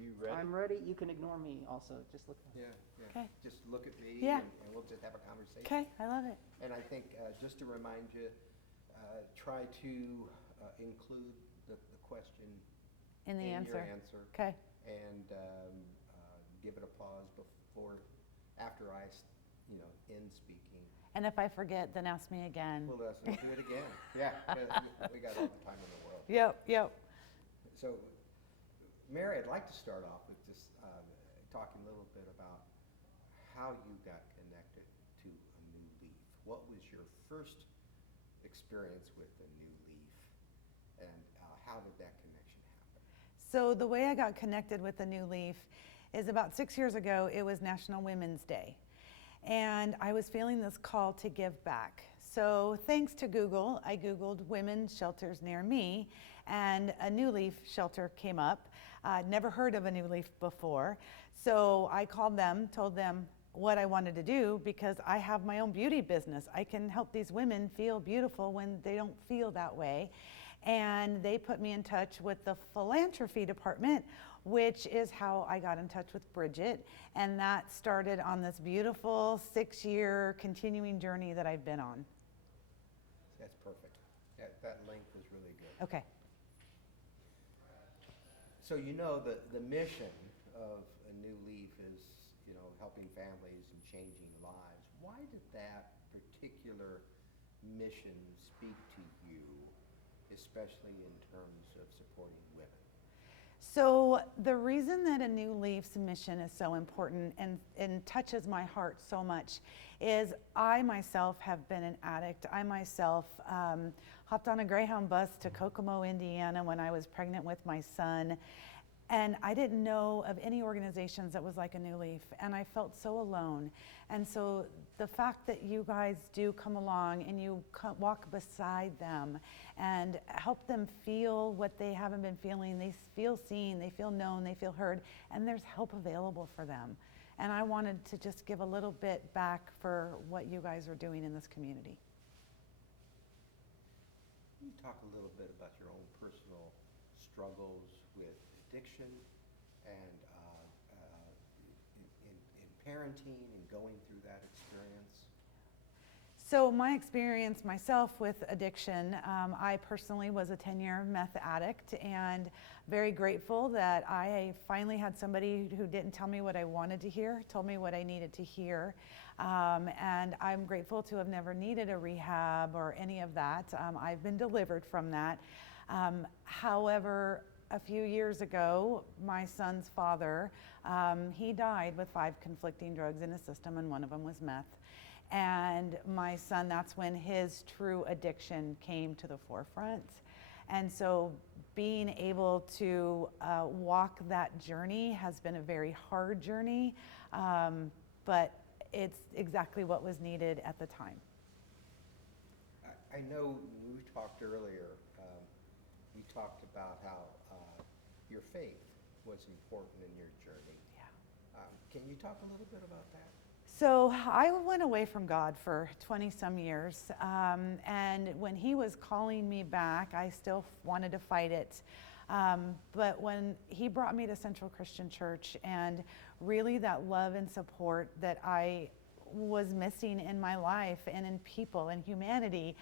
you ready? I'm ready. You can ignore me also. Just look. Yeah, yeah. Okay. Just look at me Yeah. and we'll just have a conversation. Okay, I love it. And I think, just to remind you, try to include the question In the answer. your answer. Okay. And give it a pause after I end speaking. And if I forget, then ask me again. Well, let's do it again. Yeah, we got all the time in the world. Yep. So, Mary, I'd like to start off with just talking a little bit about how you got connected to a new leaf. What was your first experience with a new leaf, and how did that connection happen? So the way I got connected with the New Leaf is about 6 years ago. It was National Women's Day. And I was feeling this call to give back. So thanks to Google, I Googled women's shelters near me, and a New Leaf shelter came up. Never heard of a New Leaf before. So I called them, told them what I wanted to do, because I have my own beauty business. I can help these women feel beautiful when they don't feel that way. And they put me in touch with the philanthropy department, which is how I got in touch with Bridget. And that started on this beautiful 6-year continuing journey that I've been on. That's perfect. That link was really good. Okay. So the mission of a New Leaf is, helping families and changing lives. Why did that particular mission speak to you, especially in terms of supporting women? So the reason that a New Leaf's mission is so important and touches my heart so much is I myself have been an addict. I myself hopped on a Greyhound bus to Kokomo, Indiana when I was pregnant with my son. And I didn't know of any organizations that was like a New Leaf, and I felt so alone. And so the fact that you guys do come along and you walk beside them and help them feel what they haven't been feeling, they feel seen, they feel known, they feel heard, and there's help available for them. And I wanted to just give a little bit back for what you guys are doing in this community. Can you talk a little bit about your own personal struggles with addiction and in parenting and going through that experience? So my experience myself with addiction, I personally was a 10-year meth addict, and very grateful that I finally had somebody who didn't tell me what I wanted to hear, told me what I needed to hear. And I'm grateful to have never needed a rehab or any of that. I've been delivered from that. However, a few years ago, my son's father, he died with 5 conflicting drugs in his system, and one of them was meth. And my son, that's when his true addiction came to the forefront. And so being able to walk that journey has been a very hard journey, but it's exactly what was needed at the time. I know we talked earlier, we talked about how your faith was important in your journey. Yeah. Can you talk a little bit about that? So I went away from God for 20 some years, and when he was calling me back, I still wanted to fight it. But when he brought me to Central Christian Church, and really that love and support that I was missing in my life and in people and humanity,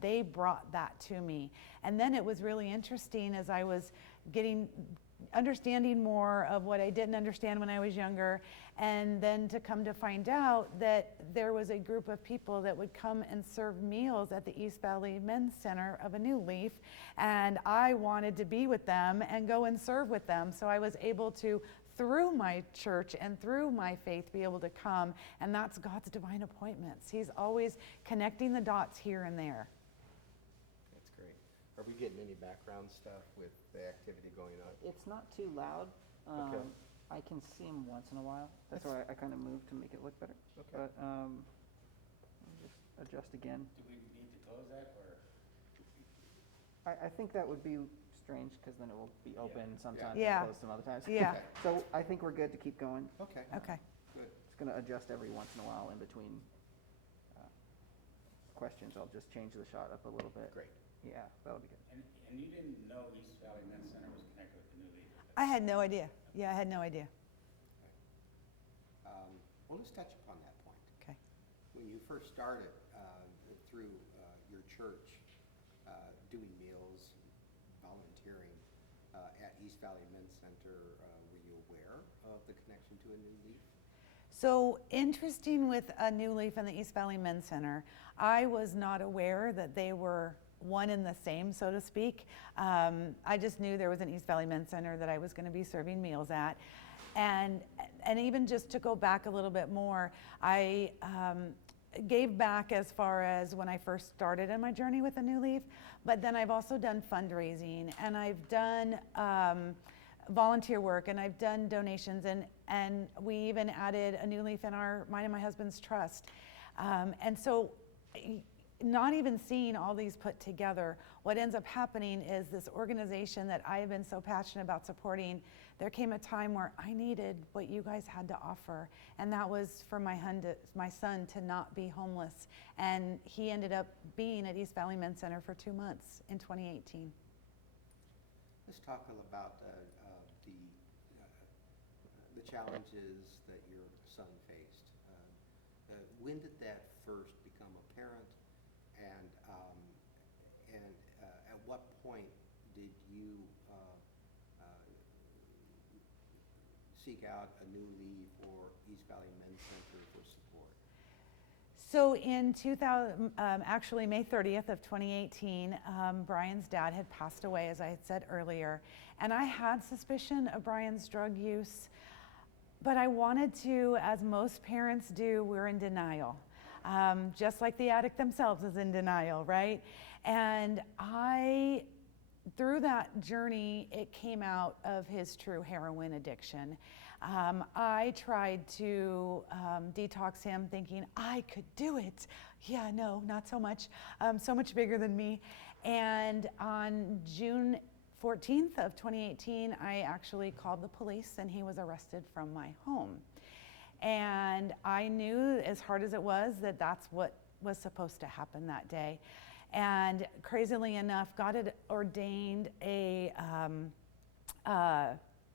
they brought that to me. And then it was really interesting as I was understanding more of what I didn't understand when I was younger, and then to come to find out that there was a group of people that would come and serve meals at the East Valley Men's Center of a New Leaf, and I wanted to be with them and go and serve with them. So I was able to, through my church and through my faith, be able to come, and that's God's divine appointments. He's always connecting the dots here and there. That's great. Are we getting any background stuff with the activity going on? It's not too loud. Okay. I can see him once in a while. That's why I kind of moved to make it look better. Okay. But I'll just adjust again. Do we need to close that, or? I think that would be strange, because then it will be open sometimes Yeah. and closed some other times. Yeah. Okay. So I think we're good to keep going. Okay. Okay. Good. It's going to adjust every once in a while in between questions. I'll just change the shot up a little bit. Great. Yeah, that'll be good. And you didn't know East Valley Men's Center was connected with the New Leaf? I had no idea. Yeah, I had no idea. Well, let's touch upon that point. Okay. When you first started through your church, doing meals, volunteering at East Valley Men's Center, were you aware of the connection to a New Leaf? So interesting with a New Leaf and the East Valley Men's Center, I was not aware that they were one and the same, so to speak. I just knew there was an East Valley Men's Center that I was going to be serving meals at. And even just to go back a little bit more, I gave back as far as when I first started in my journey with a New Leaf, but then I've also done fundraising, and I've done volunteer work, and I've done donations, and we even added a New Leaf in mine and my husband's trust. And so not even seeing all these put together, what ends up happening is this organization that I have been so passionate about supporting, there came a time where I needed what you guys had to offer, and that was for my son to not be homeless. And he ended up being at East Valley Men's Center for 2 months in 2018. Let's talk about the challenges that your son faced. When did that first become apparent, and at what point did you seek out a New Leaf or East Valley Men's Center for support? So in 2000, actually May 30th of 2018, Brian's dad had passed away, as I had said earlier, and I had suspicion of Brian's drug use, but I wanted to, as most parents do, we're in denial. Just like the addict themselves is in denial, right? And through that journey, it came out of his true heroin addiction. I tried to detox him thinking I could do it. Yeah, no, not so much. So much bigger than me. And on June 14th of 2018, I actually called the police, and he was arrested from my home. And I knew, as hard as it was, that that's what was supposed to happen that day. And crazily enough, God had ordained a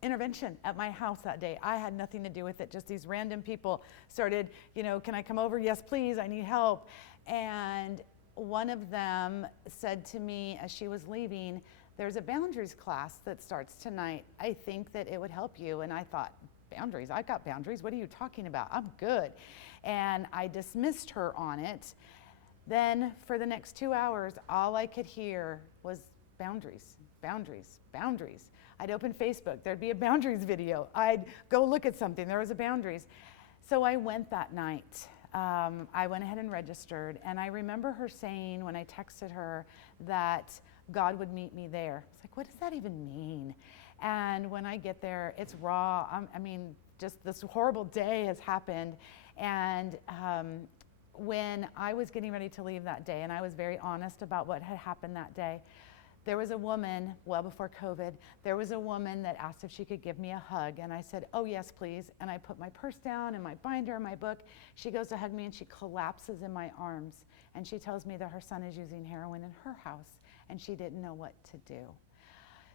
intervention at my house that day. I had nothing to do with it. Just these random people started, can I come over? Yes, please, I need help. And one of them said to me as she was leaving, there's a boundaries class that starts tonight. I think that it would help you. And I thought, boundaries? I've got boundaries. What are you talking about? I'm good. And I dismissed her on it. Then for the next 2 hours, all I could hear was boundaries, boundaries, boundaries. I'd open Facebook, there'd be a boundaries video. I'd go look at something, there was a boundaries. So I went that night. I went ahead and registered, and I remember her saying when I texted her that God would meet me there. It's like, what does that even mean? And when I get there, it's raw. Just this horrible day has happened. And when I was getting ready to leave that day, and I was very honest about what had happened that day, there was a woman, well before COVID, there was a woman that asked if she could give me a hug, and I said, oh yes, please, and I put my purse down and my binder and my book. She goes to hug me, and she collapses in my arms, and she tells me that her son is using heroin in her house, and she didn't know what to do.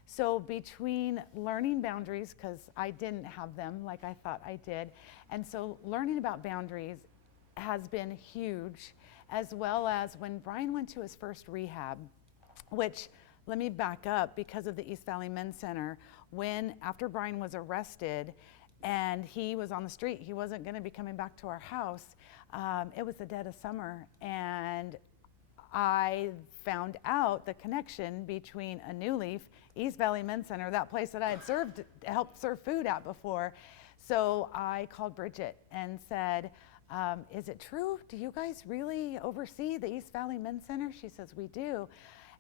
So between learning boundaries, because I didn't have them like I thought I did, and so learning about boundaries has been huge, as well as when Brian went to his first rehab, which, let me back up, because of the East Valley Men's Center, after Brian was arrested and he was on the street, he wasn't going to be coming back to our house, it was the dead of summer, and I found out the connection between a New Leaf, East Valley Men's Center, that place that I had helped serve food at before. So I called Bridget and said, is it true? Do you guys really oversee the East Valley Men's Center? She says, we do.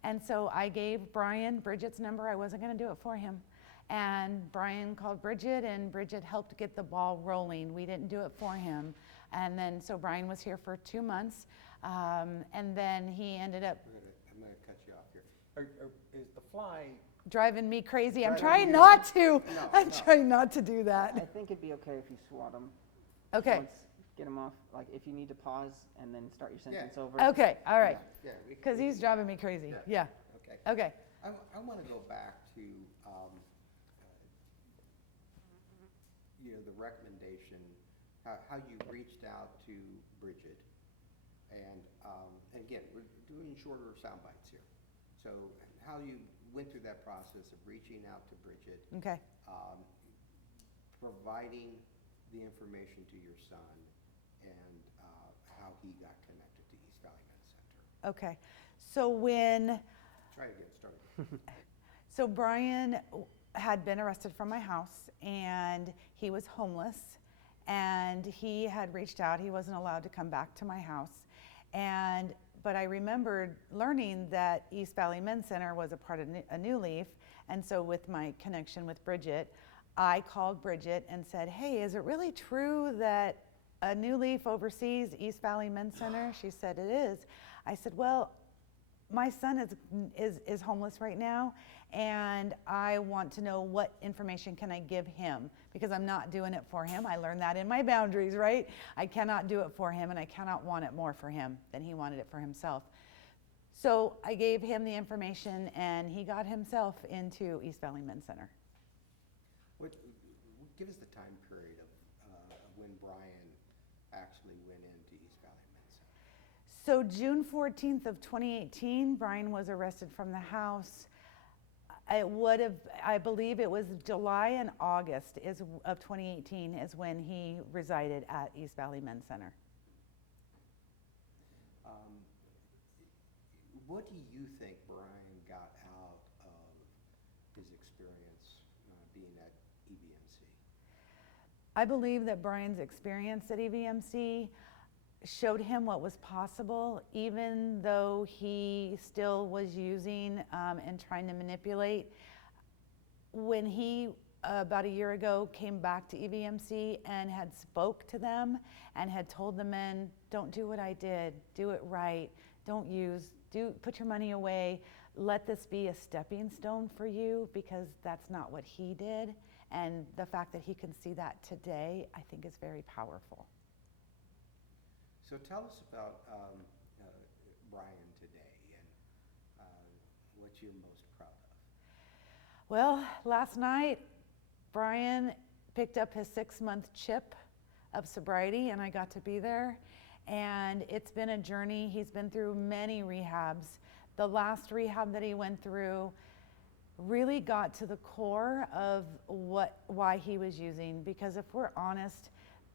And so I gave Brian Bridget's number. I wasn't going to do it for him. And Brian called Bridget, and Bridget helped get the ball rolling. We didn't do it for him. And then, so Brian was here for 2 months. And then he ended up... I'm going to cut you off here. Is the fly... driving me crazy. I'm Driving trying you- not to. No, I'm no. trying not to do I that. think it'd be okay if you swat them. Okay. Get them off. Like if you need to pause and then start your sentence over. Okay, all right. Yeah, Because he's driving me crazy. Yeah. Okay. Okay. I want to go back to the recommendation, how you reached out to Bridget, and again, we're doing shorter sound bites here. So how you went through that process of reaching out to Bridget, Okay. providing the information to your son, and how he got connected to East Valley Med Center. Okay. So when Try to get started. So Brian had been arrested from my house, and he was homeless, and he had reached out. He wasn't allowed to come back to my house. But I remembered learning that East Valley Men's Center was a part of a New Leaf, and so with my connection with Bridget, I called Bridget and said, hey, is it really true that a New Leaf oversees East Valley Men's Center? She said, it is. I said, well, my son is homeless right now, and I want to know what information can I give him, because I'm not doing it for him. I learned that in my boundaries, right? I cannot do it for him, and I cannot want it more for him than he wanted it for himself. So I gave him the information, and he got himself into East Valley Men's Center. Give us the time period of when Brian actually went into East Valley Men's Center. So June 14th of 2018, Brian was arrested from the house. I believe it was July and August of 2018 is when he resided at East Valley Men's Center. What do you think Brian got out of his experience being at EVMC? I believe that Brian's experience at EVMC showed him what was possible, even though he still was using and trying to manipulate. When he, about a year ago, came back to EVMC and had spoke to them and had told the men, don't do what I did, do it right, don't put your money away, let this be a stepping stone for you, because that's not what he did. And the fact that he can see that today, I think is very powerful. So tell us about Brian today and what you're most proud of. Well, last night, Brian picked up his 6-month chip of sobriety, and I got to be there. And it's been a journey. He's been through many rehabs. The last rehab that he went through really got to the core of why he was using, because if we're honest,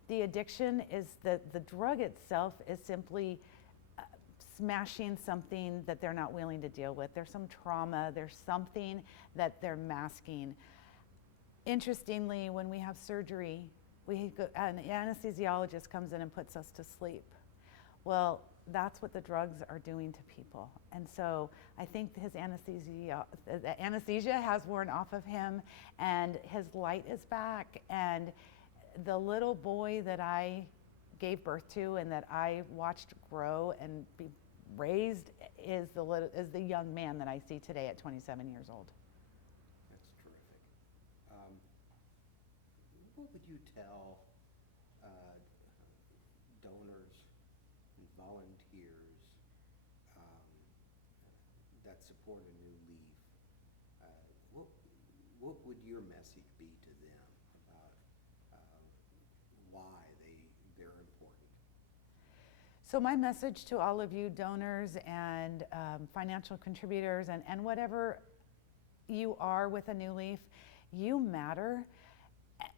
the addiction is the drug itself is simply smashing something that they're not willing to deal with. There's some trauma, there's something that they're masking. Interestingly, when we have surgery, an anesthesiologist comes in and puts us to sleep. Well, that's what the drugs are doing to people. And so I think his anesthesia has worn off of him, and his light is back, and the little boy that I gave birth to and that I watched grow and be raised is the young man that I see today at 27 years old. That's terrific. What would you tell donors and volunteers that support a New Leaf? What would your message be to them about why they're important? So my message to all of you donors and financial contributors and whatever you are with a New Leaf, you matter.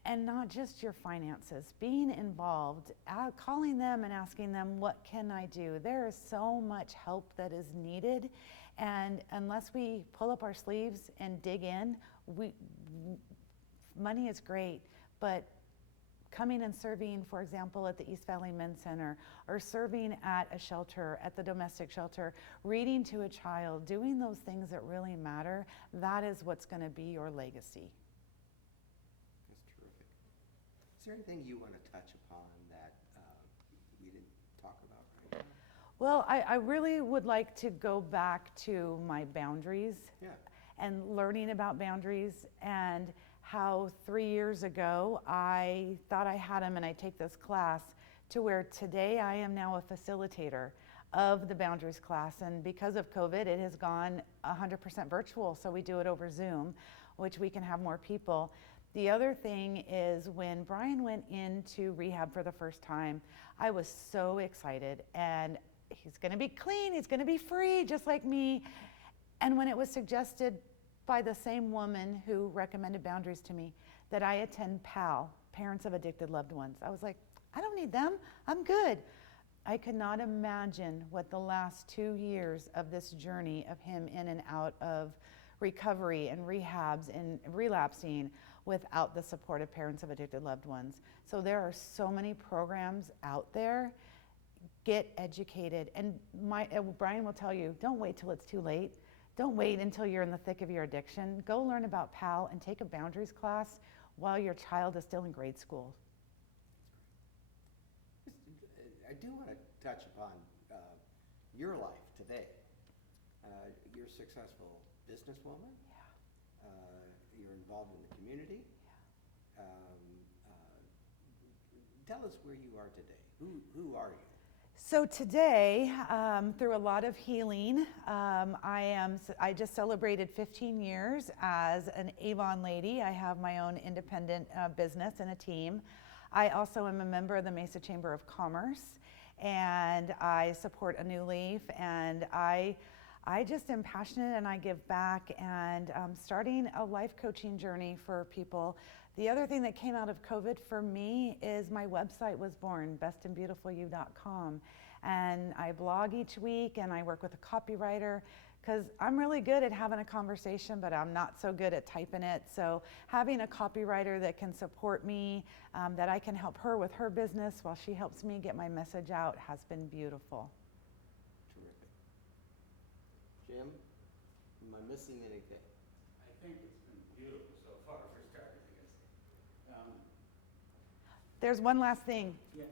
And not just your finances, being involved, calling them and asking them, what can I do? There is so much help that is needed. And unless we pull up our sleeves and dig in, money is great, but coming and serving, for example, at the East Valley Men's Center, or serving at a shelter, at the domestic shelter, reading to a child, doing those things that really matter, that is what's going to be your legacy. Is there anything you want to touch upon that we didn't talk about right now? Well, I really would like to go back to my boundaries and learning about boundaries, and how 3 years ago I thought I had them and I take this class, to where today I am now a facilitator of the boundaries class. And because of COVID, it has gone 100% virtual, so we do it over Zoom, which we can have more people. The other thing is when Brian went into rehab for the first time, I was so excited, and he's going to be clean, he's going to be free, just like me. And when it was suggested by the same woman who recommended boundaries to me that I attend PAL, Parents of Addicted Loved Ones, I was like, I don't need them, I'm good. I could not imagine what the last 2 years of this journey of him in and out of recovery and rehabs and relapsing without the support of Parents of Addicted Loved Ones. So there are so many programs out there. Get educated. And Brian will tell you, don't wait till it's too late. Don't wait until you're in the thick of your addiction. Go learn about PAL and take a boundaries class while your child is still in grade school. I do want to touch upon your life today. You're a successful businesswoman. Yeah. You're involved in the community. Yeah. Tell us where you are today. Who are you? So today, through a lot of healing, I just celebrated 15 years as an Avon lady. I have my own independent business and a team. I also am a member of the Mesa Chamber of Commerce, and I support A New Leaf, and I just am passionate, and I give back, and starting a life coaching journey for people. The other thing that came out of COVID for me is my website was born, bestandbeautifulyou.com. And I blog each week, and I work with a copywriter, because I'm really good at having a conversation, but I'm not so good at typing it. So having a copywriter that can support me, that I can help her with her business while she helps me get my message out, has been beautiful. Terrific. Jim, am I missing anything? I think it's been beautiful so far for starters. There's one last thing. Yeah.